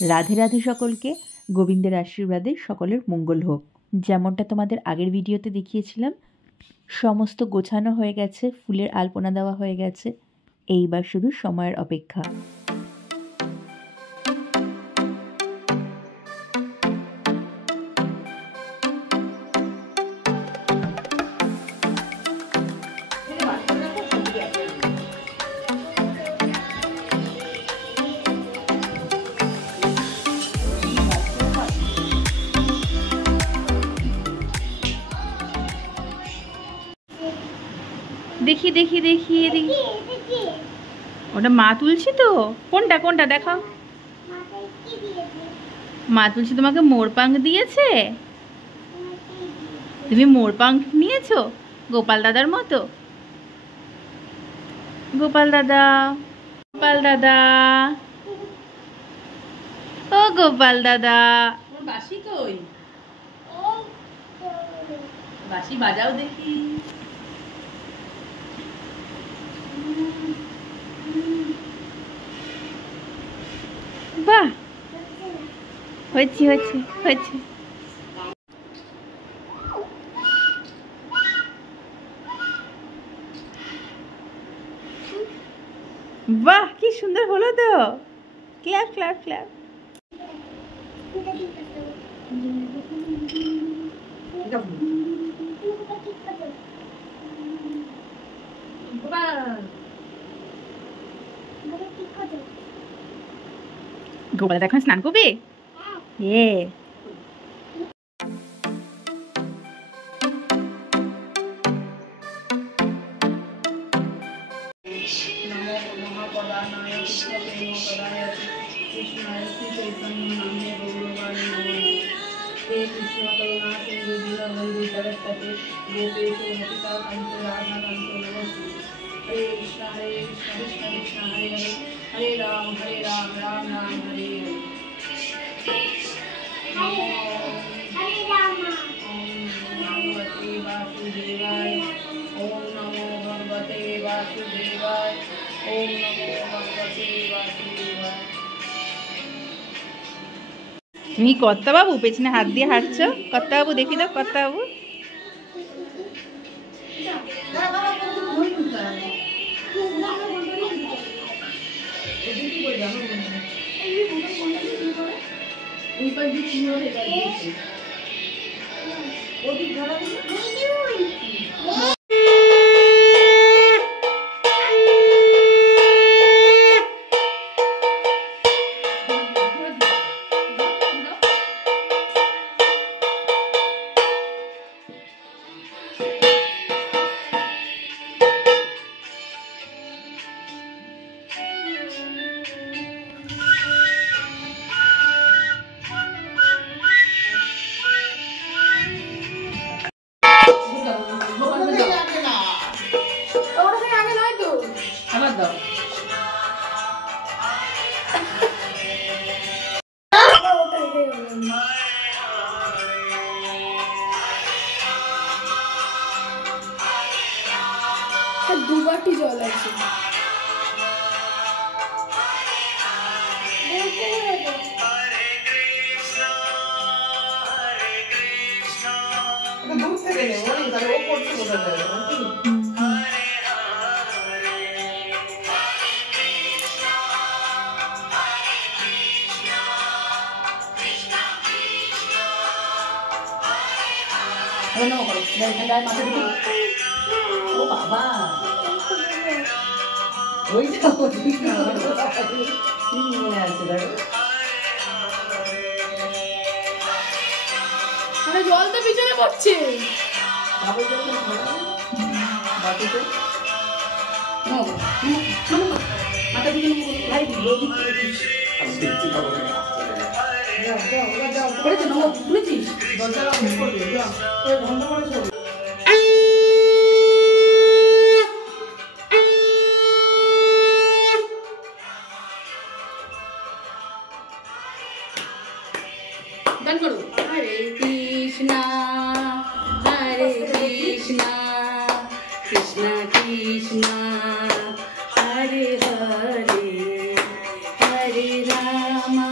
রাধে রাধে সকলকে। গোবিন্দের আশীর্বাদে সকলের মঙ্গল হোক। যেমনটা তোমাদের আগের ভিডিওতে দেখিয়েছিলাম, সমস্ত গোছানো হয়ে গেছে, ফুলের আলপনা দেওয়া হয়ে গেছে। এইবার শুধু সময়ের অপেক্ষা। দেখি দেখি দেখি দেখি, ওটা মা তুলছি তো। কোনটা কোনটা দেখাও। মা তুলছি তোমাকে মোরপাঙ্খ দিয়েছে। তুমি মোরপাঙ্খ নিয়েছো গোপাল দাদার মতো। গোপাল দাদা, গোপাল দাদা, ও গোপাল দাদা। বাঁশি কই? বাঁশি বাজাও দেখি। বাহ, হয়েছে হয়েছে হয়েছে। বাহ, কি সুন্দর হলো তো। Clap clap clap. গোপাল দাদা এখন স্নান করবে। हरे राम राम राम हरे वासुदेवाय। ओम नमो भगवते वासुदेवाय। ओम नमो भगवते वासुदेवाय। তুমি কর্তা বাবু পেছনে হাত দিয়ে হাঁটছো। কর্তা বাবু দেখি দাও, কর্তা বাবু। দুবারটি জল আছে। ও বাবা, ওইটা মনে আছে জল তো পিছনে পড়ছে। মাথা দিকে খুলেছিস দরজা বন্ধ করে। हरे कृष्णा कृष्ण कृष्णा हरे हरे हरे रामा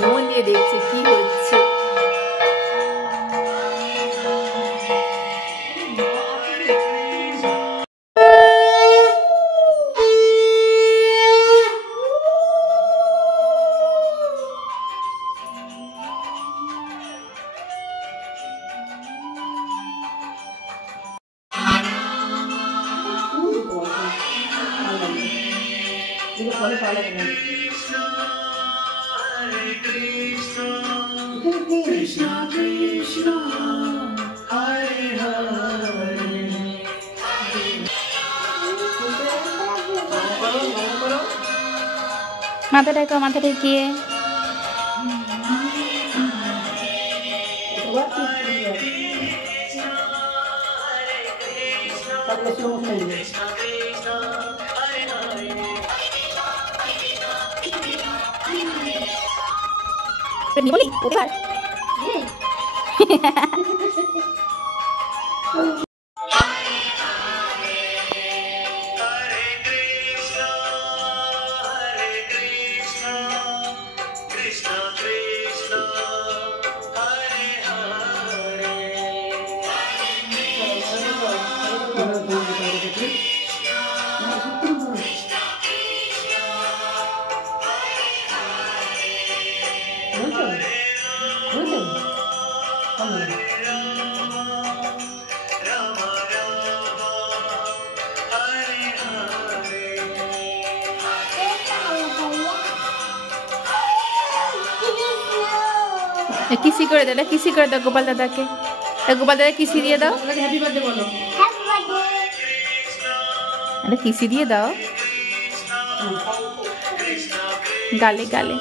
মন দিয়ে দেখছে কি হচ্ছে। মাথা ঠেকিয়ে বলি কিসি করে দাও, কিসি করে দাও গোপাল দাদাকে। গোপাল দাদা কিসি দিয়ে দাও। হ্যাপি বার্থডে বলো। একটা কিসি দিয়ে দাও গালে গালে।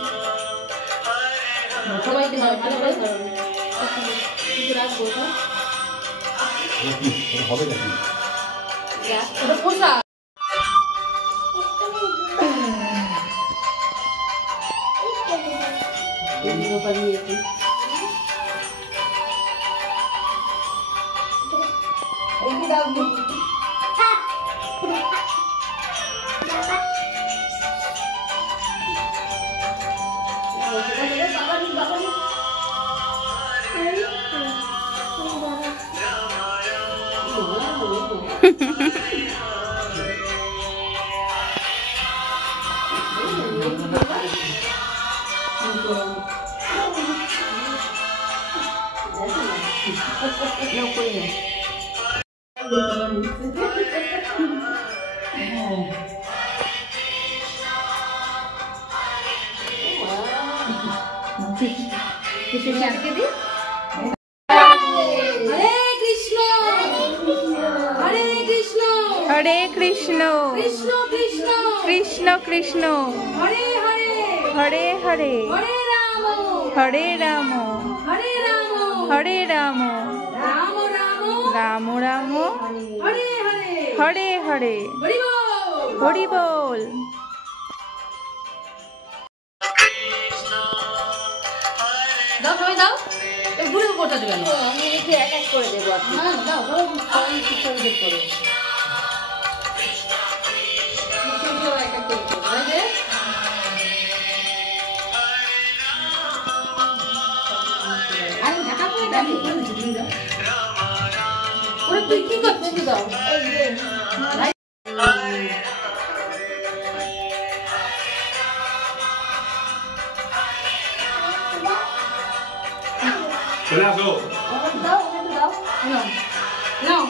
হরে কৃষ্ণ কৃষ্ণ কৃষ্ণ হরে হরে হরে রাম হরে রাম রাম রাম হরে হরে হরি বল। দাও সবাই দাও ঘুরে করতে দেবে আমি একটু এক এক করে দেবো আপনি দাও দাও সবাই একটু করে করো আমি ঢাকা করে দাও ওরে তুই কি করছিস দাও চলে আসো দাও দাও নাও নাও